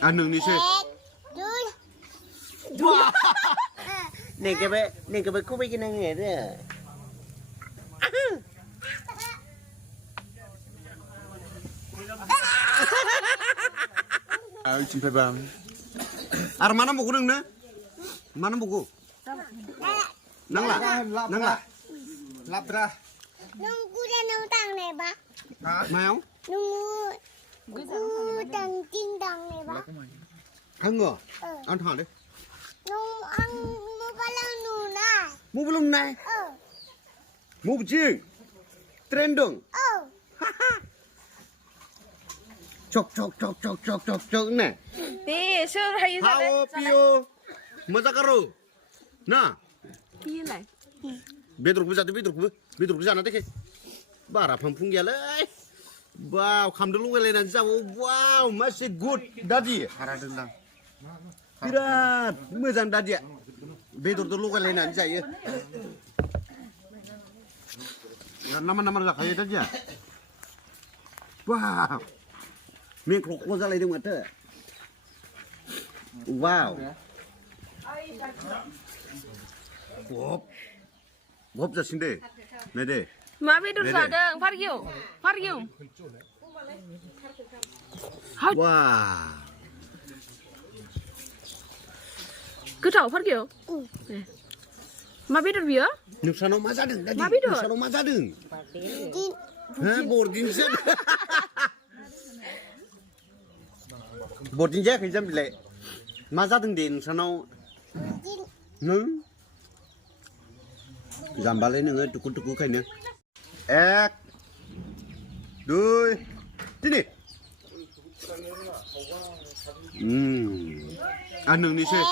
1, 2, 3 Nè cái cô bây giờ nghe đấy. Cinta bang. Ar mana buku neng ne? Mana buku? Nang lah. Lapra. Nunggu dia nungtang nih, Pak. Mau? Nunggu tang cingdang nih, Pak. Hang An thằng đấy. Nung ang mo palang nuna. Mu belum naik. Mu bujing. Trendong. Cok nè. Đi, sure hay sao đấy? Hao pio. Masa karo. Nah. Đi này. Bedruk bisa nanti ke. Bara pampung ya leh. Wow, kam dulu wele nan jawo. Wow, masih good dadi. Hara dendang. Birat, moजां dadi. Bedor dulu wele nan jayo. Ya nama जाखायो dadi. Wow. Mình khổ ra lấy được mà tớ. Wow. Gốp ra xin đây. Này đây. Mà biết được sao đâu, phát kiểu. Wow. Cứ thảo phát kiểu. Mà biết được gì á? Nước sao nó má ra đừng. Mà biết được. Nước sao nó má ra đừng. Hả? Bột kinh xét. Bột kinh xét thì dâm lệ. Má ra đừng đến sao nó. Nâng. Giảm bà lên nữa, tuku khay nữa. এক, 2, 3. Ăn nướng đi xe.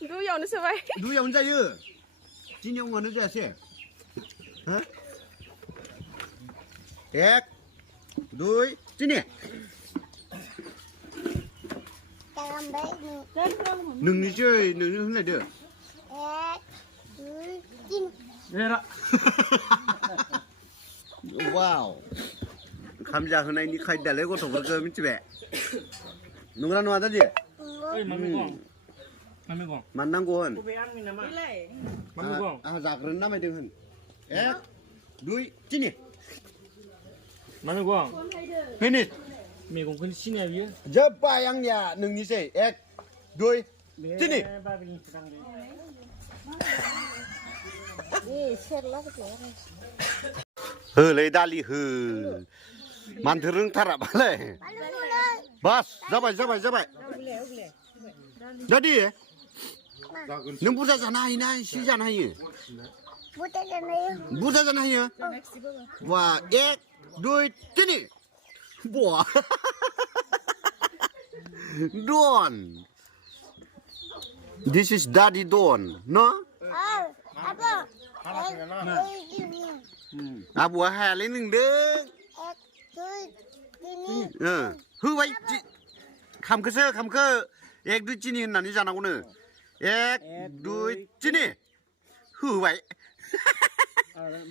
Cứ dòng nó sao vậy? Đu dòng ra chứ. Chỉ nhau ngon nữa ra xe. Hả? এক, 2, 3. Nướng đi chơi, nướng lại được. Wow. 감자 흔하니 카이 달래고 도버거 미치베. 누구나 놓아다 지? 만난곤. 자그런 남에 등은. 에? 누이 찌니. 만난공. 피니시. 미공 근 신의 위에. 저 빠양야 능니세. 에? 누이 찌니. lấy đali hừ man thырың тарап алай бас जाबाय दादि नों बुरजा जानो हायो ना एसे जानो हायो बुरजा जानो हायो वा 1 2 3 बा Don this is daddy Don no Abu hà lên đừng đứa hư vậy khăm cơ ek đôi chín hình là như nào nữa ek đôi chín hư vậy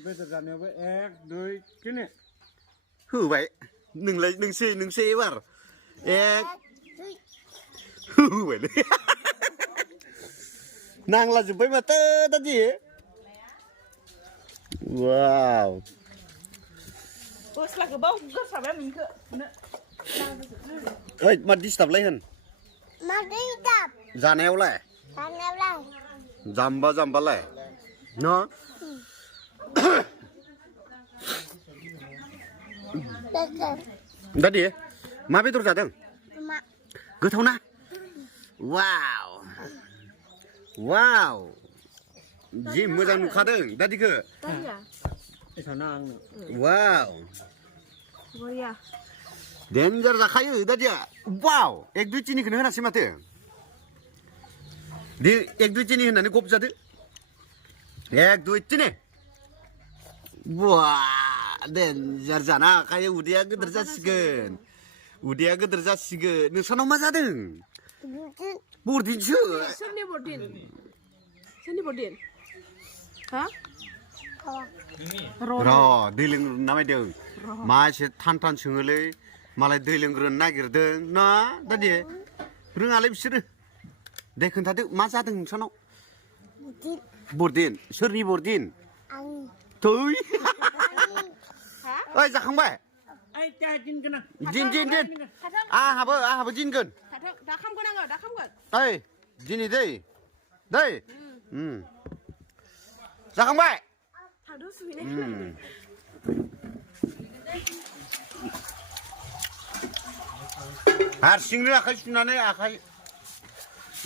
bây giờ làm với ek đôi chín hư vậy đừng xê vào ek hư vậy đấy nàng là chụp mà tơ ta gì Wow. Ơi, mà đi tập lấy hân. Mà đi tập. Già neo lại. Damba lại. Nó. Đã đi. Mà biết tôi ra đừng. Cứ thâu na. Wow. Wow. Gì mới ra nụ khá đừng. Đã đi cơ. Wow. Danger zakhayo dadia. Wow. Ek dui chini kena nasi mate. Di ek dui chini nani kop jadu. Ek dui chini. Wah. Danger jana kaya udia gedar jasigen. Nusana ma jadeng. Bordin chu. Sini bordin. Hah? Ro, diling namai deng. Ma se tan chungele. मालाय दै लोंग्रोनो नागिरदों ना दादि रोङालै बिसोरो दे खोन्थादो मा जादों नोंसानाव बरदिन सोरनि बरदिन थै ओइ जाखांबाय Ai cha jin kana. दिन आहाबो दिनगोन दा खामगोन आङो दा खामगोन ओइ दिनै दै जाखांबाय थांदो सुहैनाय हारसिंनो आखाइ सुनानै आखाइ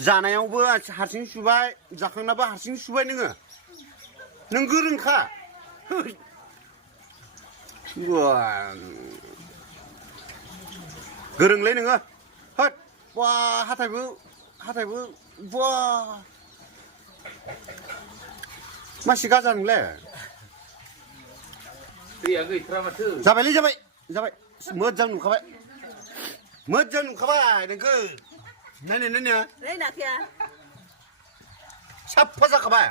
जानायावबो हारसिं सुबाय जाखांनाबो हारसिं सुबाय नों गोरोंखा गोरोंलै नोङो होद बा हाथायबो बा मासि गाजा नोंलाय जाबायलै जाबाय मोजां नुखाबाय नोंखो नायनो नाखिया साफा जाखाबाय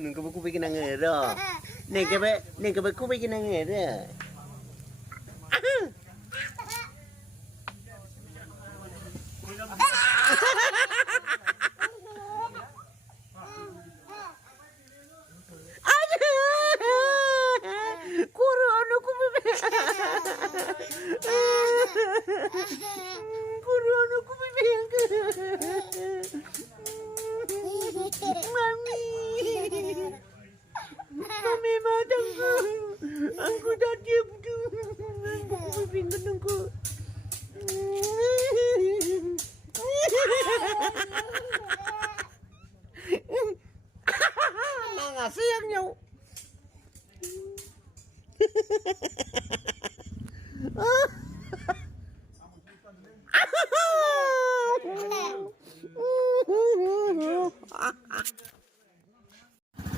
nunggu buku bikin angero, nunggu buku bikin angero. Mami matangku, aku dah diam tu, aku pingin aku. Nggak sayangnya.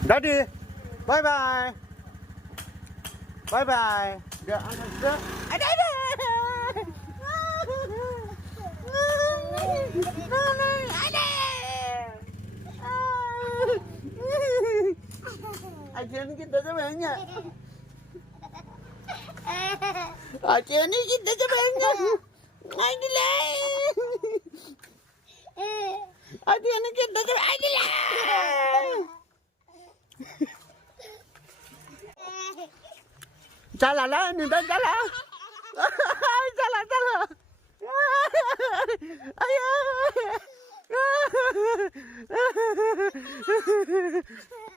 Daddy, bye bye. Dia anak dia. Ada. Acian kita sebenarnya. Acian kita sebenarnya. Inilah. Acian kita sebenarnya. Jalan, ni dah jalan. Jalan.